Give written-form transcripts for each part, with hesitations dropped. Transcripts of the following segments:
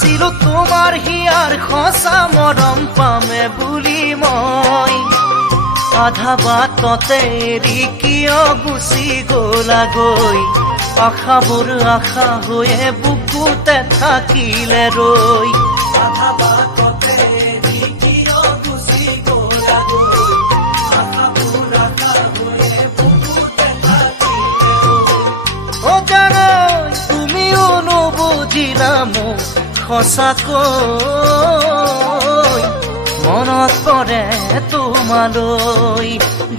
ভাবিছিলো তোমাৰ হিয়াৰ খঁচা মৰম পামে বুলি মই আধা বাটতে এৰি কিয় গুচি গলাগৈ আশাবোৰ আশা হৈয়ে বুকুতে থাকিলে ৰৈ আধা বাটতে এৰি কিয় গুচি গলাগৈ আশাবোৰ আশা হৈয়ে বুকুতে থাকিলে ৰৈ অ জানৈ তুমিও নুবুজিলা মোক সঁচাকৈ মনত পৰে তোমালৈ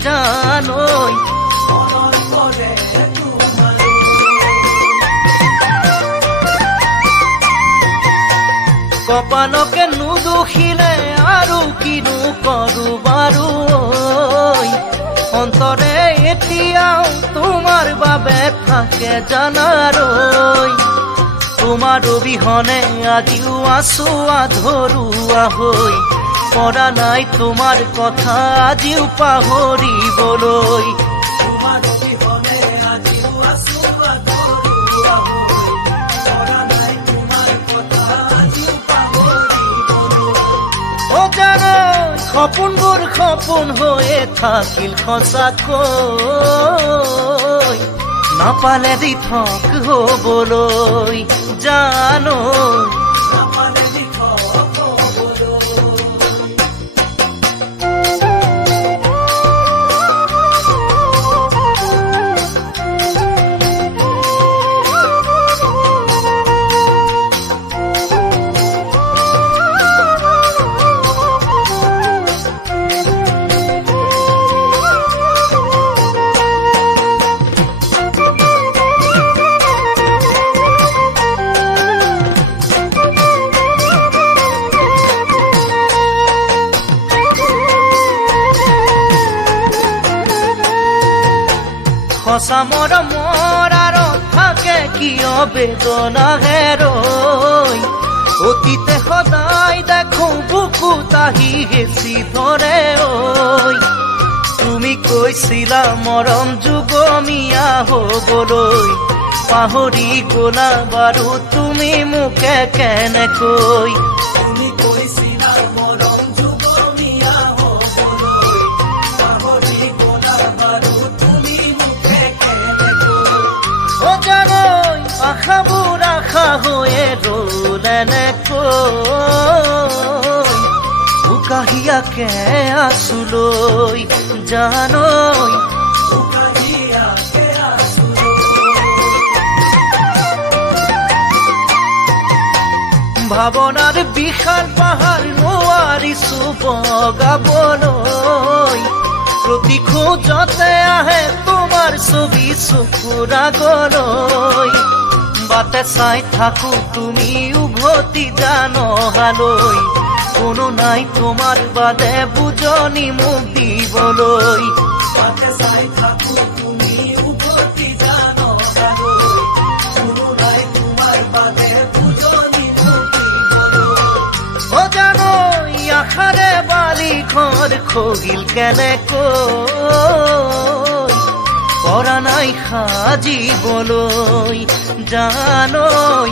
জানৈ মনত পৰে কপালকে নুদুখিলে আৰু কিনো কৰো বাৰু অন্তৰে এতিয়াও তোমাৰ বাবে থাকে জানাৰৈ তোমাৰ অবিহনে আজিও আছো আধৰুৱা হৈ পৰা নাই তোমাৰ কথা আজিও পাহৰিবলৈ তোমাৰ অবিহনে আজিও আছো আধৰুৱা হৈ পৰা নাই তোমাৰ কথা আজিও পাহৰিবলৈ অ জানৈ সপোনবোৰ সপোন হৈয়ে থাকিল সঁচাকৈ নাপালে দিঠক হবলৈ জানৈ নাপালে দিঠক সঁচা মৰমৰ আঁৰত থাকে কিয় বেদনা হেৰৈ অতীতে সদায় দেখো বুকুত আহি হেঁচি ধৰে ঐ তুমি কৈছিলা মৰম যুগমীয়া হবলৈ পাহৰি গলা বাৰু তুমি মোকে কেনেকৈ তুমি কৈছিলা মৰম যুগমীয়া হবলৈ পাহৰি গলা বাৰু আশাবোৰ আশা হৈয়ে ৰ'ল এনেকৈ উকাহিয়াকে আছোলৈ জানৈ উকাহিয়াকে ভাৱনাৰ বিশাল পাহাৰ নোৱাৰিছো বগাবলৈ প্ৰতি খোজতে আহে তোমাৰ ছবি চকুৰ আগলৈ বাটে চাই থাকো তুমি উভতি জানহালৈ কোনো নাই তোমাৰ বাদে বুজনি মোক দিবলৈ বাটে চাই থাকো তুমি উভতি জানহালৈ কোনো নাই তোমাৰ বাদে বুজনি মোক দিবলৈ অ জানৈ আশাৰে বালি ঘৰ খগিল কেনেকৈ পৰা নাই সাজিবলৈ জানৈ